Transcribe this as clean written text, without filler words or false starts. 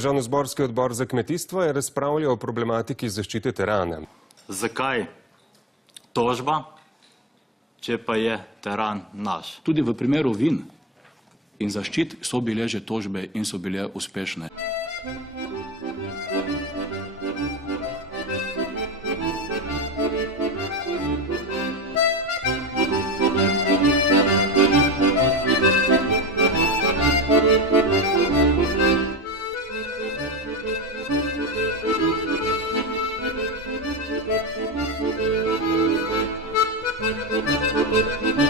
Državnozborski odbor za kmetijstvo je razpravljal o problematiki zaščite terana. Zakaj tožba, če pa je teran naš? Tudi v primeru vin in zaščit so bile že tožbe in so bile uspešne. Thank you.